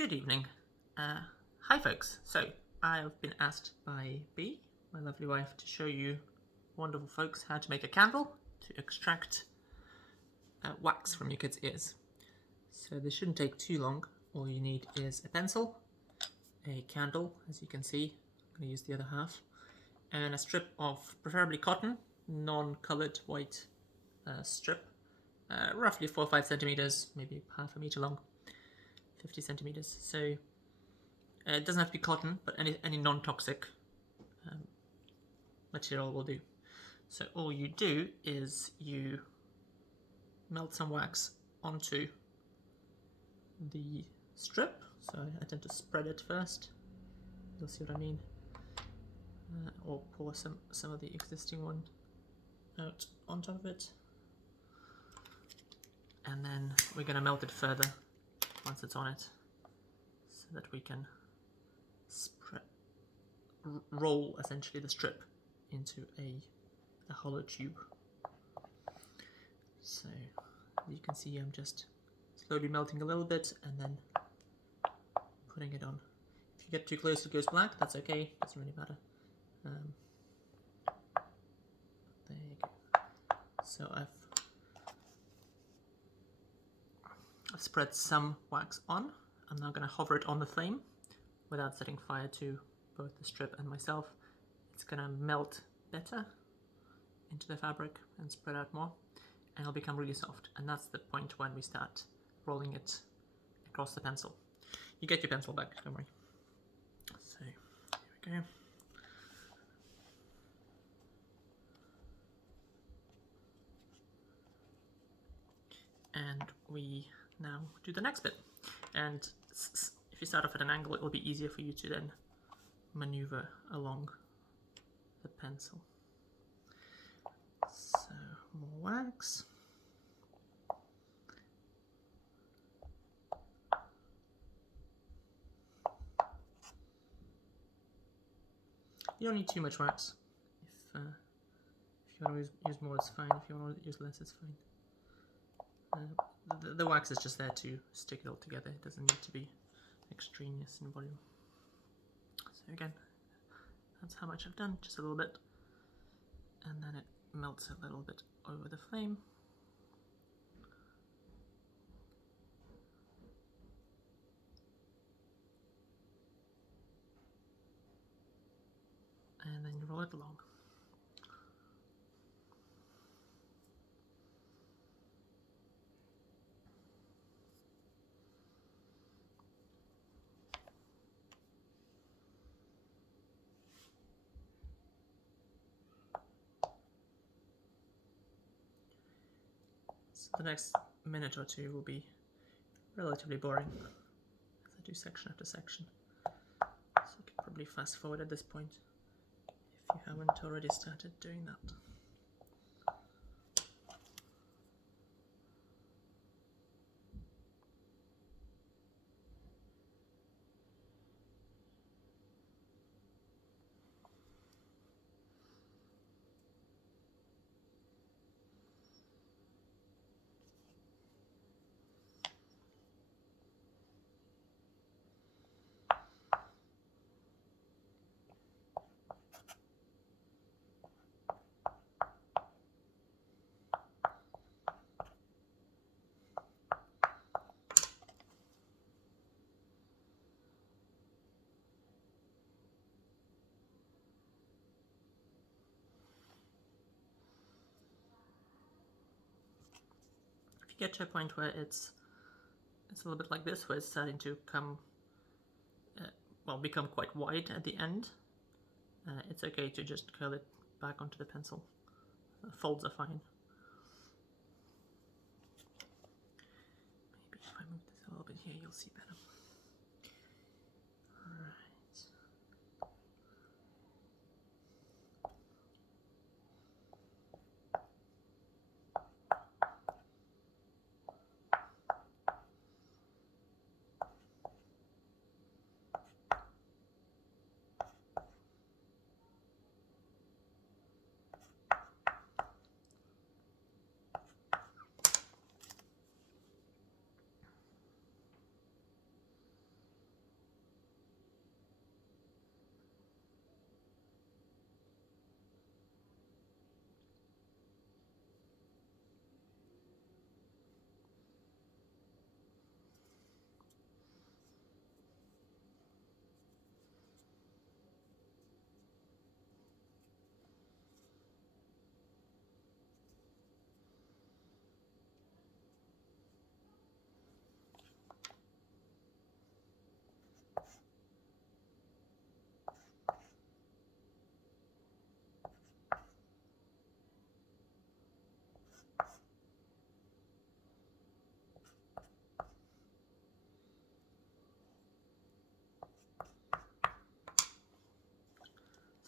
Good evening. Hi folks. So I've been asked by B, my lovely wife, to show you wonderful folks how to make a candle to extract wax from your kids' ears. So this shouldn't take too long. All you need is a pencil, a candle, as you can see. I'm going to use the other half, and a strip of preferably cotton, non-coloured white strip, roughly 4 or 5 centimeters, maybe half a meter long, 50 centimeters. So it doesn't have to be cotton, but any non-toxic material will do. So all you do is you melt some wax onto the strip. So I tend to spread it first. You'll see what I mean. Or pour some of the existing one out on top of it. And then we're going to melt it further once it's on it, so that we can roll essentially the strip into a hollow tube. So you can see I'm just slowly melting a little bit and then putting it on. If you get too close it goes black, that's okay, doesn't really matter. There you go. So I've spread some wax on. I'm now going to hover it on the flame without setting fire to both the strip and myself. It's going to melt better into the fabric and spread out more, and it'll become really soft. And that's the point when we start rolling it across the pencil. You get your pencil back, don't worry. So here we go. And we now do the next bit. And if you start off at an angle, it will be easier for you to then maneuver along the pencil. So more wax. You don't need too much wax. If you want to use more, it's fine. If you want to use less, it's fine. The wax is just there to stick it all together. It doesn't need to be extraneous in volume. So again, that's how much I've done, just a little bit. And then it melts a little bit over the flame. And then you roll it along. So the next minute or two will be relatively boring as I do section after section. So you can probably fast forward at this point if you haven't already started doing that. Get to a point where it's a little bit like this, where it's starting to become quite wide at the end. It's okay to just curl it back onto the pencil. Folds are fine. Maybe if I move this a little bit here, you'll see better.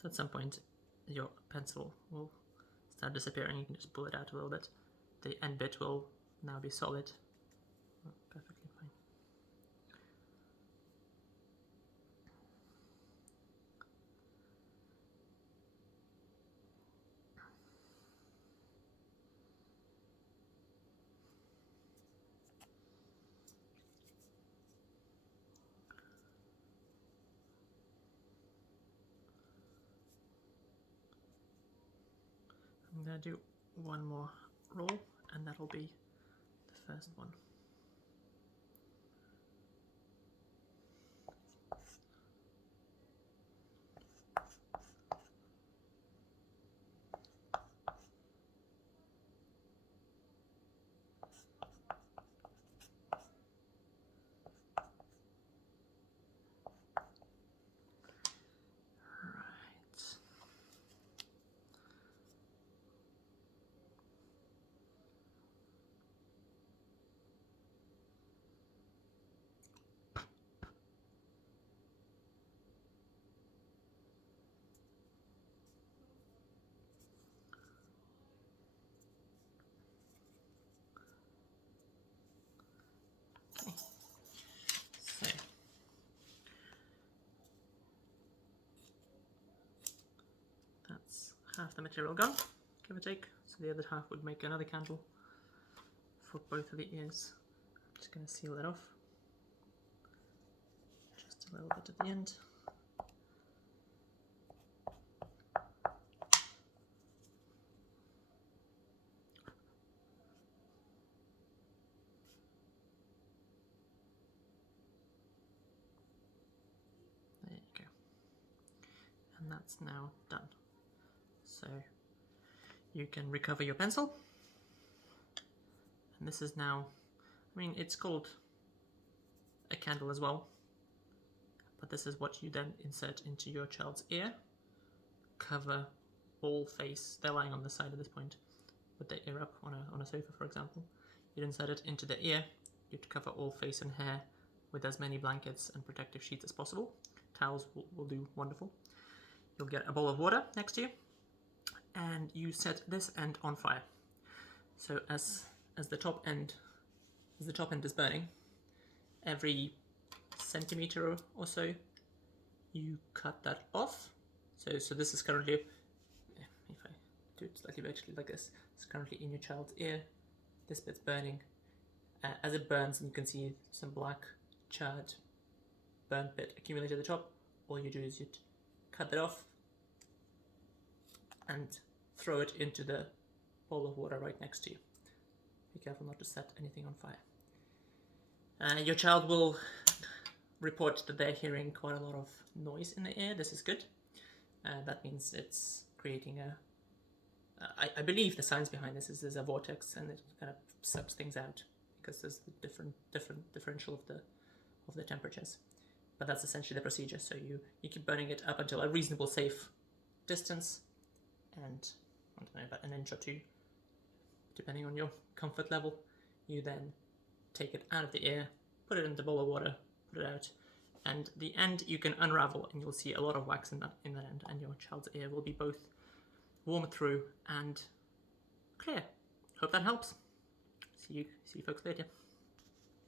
So at some point your pencil will start disappearing. You can just pull it out a little bit. The end bit will now be solid. Oh, perfectly fine. I'm going to do one more roll, and that'll be the first one. Right. Okay. So that's half the material gone, give or take. So the other half would make another candle for both of the ears. I'm just going to seal it off. Just a little bit at the end. There you go. And that's now done. So you can recover your pencil. And this is now, I mean, it's called a candle as well, but this is what you then insert into your child's ear. Cover all face. They're lying on the side at this point with their ear up on a sofa, for example. You'd insert it into the ear. You'd cover all face and hair with as many blankets and protective sheets as possible. Towels will do wonderful. You'll get a bowl of water next to you, and you set this end on fire. So as the top end is burning, every centimeter or so, you cut that off. So this is currently, if I do it slightly vertically like this, it's currently in your child's ear. This bit's burning. As it burns, and you can see some black, charred, burnt bit accumulate at the top. All you do is you cut that off and throw it into the bowl of water right next to you. Be careful not to set anything on fire. Your child will report that they're hearing quite a lot of noise in the air. This is good. That means it's creating a... I believe the science behind this is there's a vortex, and it kind of sucks things out because there's the different differential of the temperatures. But that's essentially the procedure. So you keep burning it up until a reasonable safe distance, and I don't know, about an inch or two, depending on your comfort level. You then take it out of the air, put it in the bowl of water, put it out, and the end you can unravel, and you'll see a lot of wax in that end, and your child's ear will be both warm through and clear. Hope that helps. See you folks later.